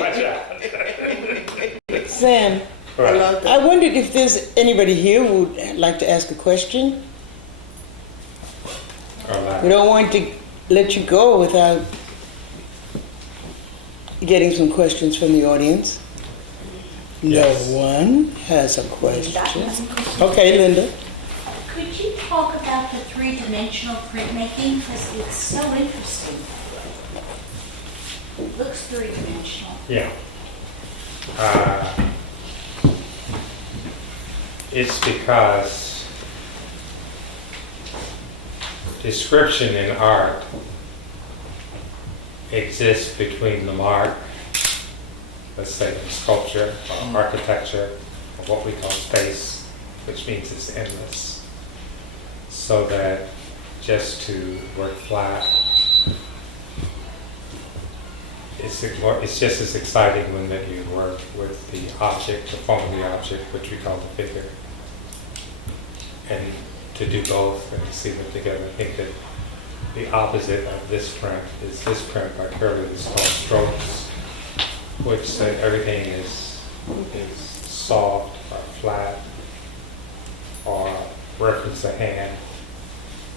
Okay. Watch out. Sam, Right. I wondered if there's anybody here who would like to ask a question. We don't want to let you go without getting some questions from the audience. Yes. No one has a question. Okay, Linda. Could you talk about the three-dimensional printmaking? Because it's so interesting. It looks three-dimensional. Yeah. It's because description in art exists between the mark, let's say in sculpture or architecture, or what we call space, which means it's endless. So that just to work flat, it's just as exciting when that you work with the object, the form of the object, which we call the figure. And to do both and to see them together, I think that the opposite of this print is this print by Curly is called strokes, which say everything is soft or flat or reference a hand.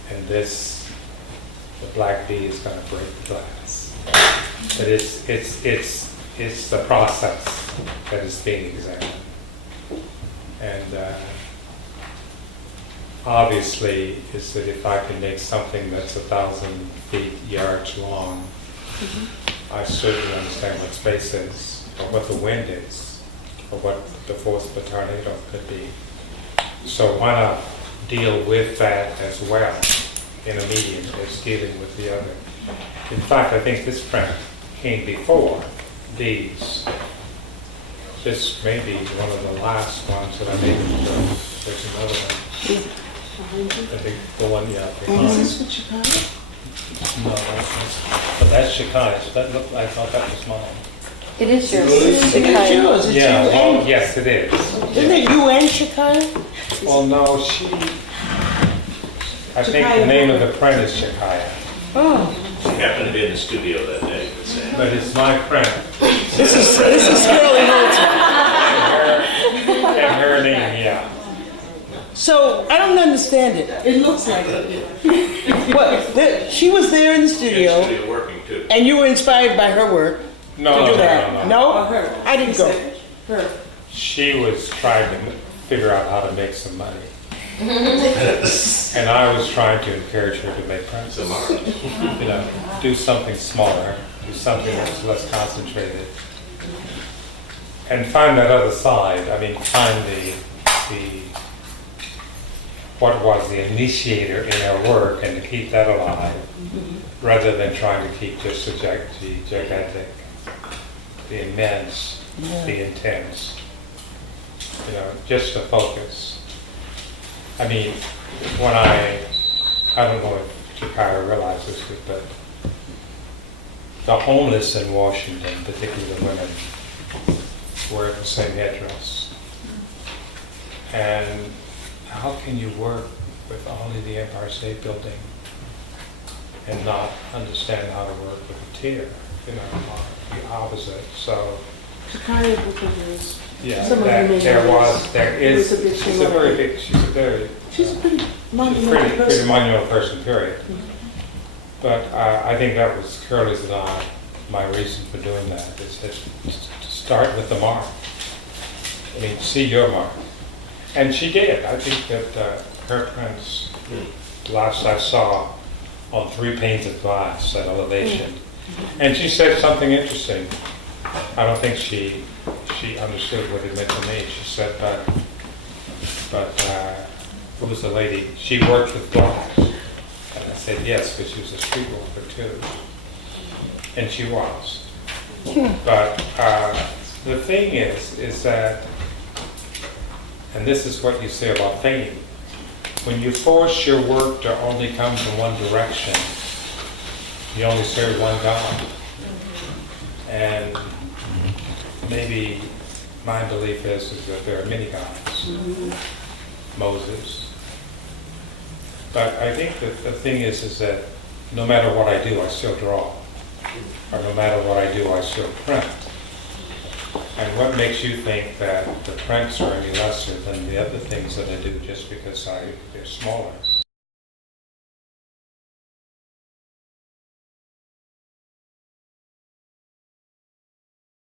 And this, the black bee is going to break the glass. But it's the process that is being examined. And obviously is that if I can make something that's 1,000 yards long, I certainly understand what space is, or what the wind is, or what the force of a tornado could be. So why not deal with that as well in a medium as dealing with the other? In fact, I think this print came before these. This may be one of the last ones that I made. There's another one. I think the one, yeah. Is this for Chakaia? No, but that's Chakaia. So that looked, I thought that was mine. It is yours. It is yours. It's Yeah, you well, and, yes, it is. isn't it you and Chakaia? Well, no, I think the name of the print is Chakaia. Oh, She happened to be in the studio that day. But it's my print. this is Shirley Holton. And her name, yeah. So I don't understand it. It looks like it. What? She was there in the In the studio, studio working too. and you were inspired by her work No, to no, do no, that. no, no. No, I didn't go. She was trying to figure out how to make some money. And I was trying to encourage her to make prints. You know, do something smaller, do something that's less concentrated. And find that other side. I mean, find the what was the initiator in her work and to keep that alive, rather than trying to keep just the gigantic, the immense, the intense. You know, just to focus. I mean, when I don't know if Chakaia realizes it, but the homeless in Washington, particularly the women, wear the same headdress. And how can you work with only the Empire State Building and not understand how to work with a tear? You know, the opposite. So, Chakaia Booker is. yeah, Some of you may know she's a pretty monumental person. monumental person, period. But I think that was Curly's and my reason for doing that, is to start with the mark. I mean, see your mark. And she did. I think that her prints, last I saw, on 3 panes of glass at elevation. And she said something interesting. I don't think she understood what it meant to me. She said, but who was the lady? She worked with glass. And I said, yes, because she was a street walker too. And she was. But the thing is that, and this is what you say about fame, when you force your work to only come from one direction, you only serve one God. And maybe my belief is that there are many gods. Moses. But I think that the thing is that no matter what I do, I still draw. Or no matter what I do, I still print. what makes you think that the prints are any lesser than the other things that I do just because they're smaller?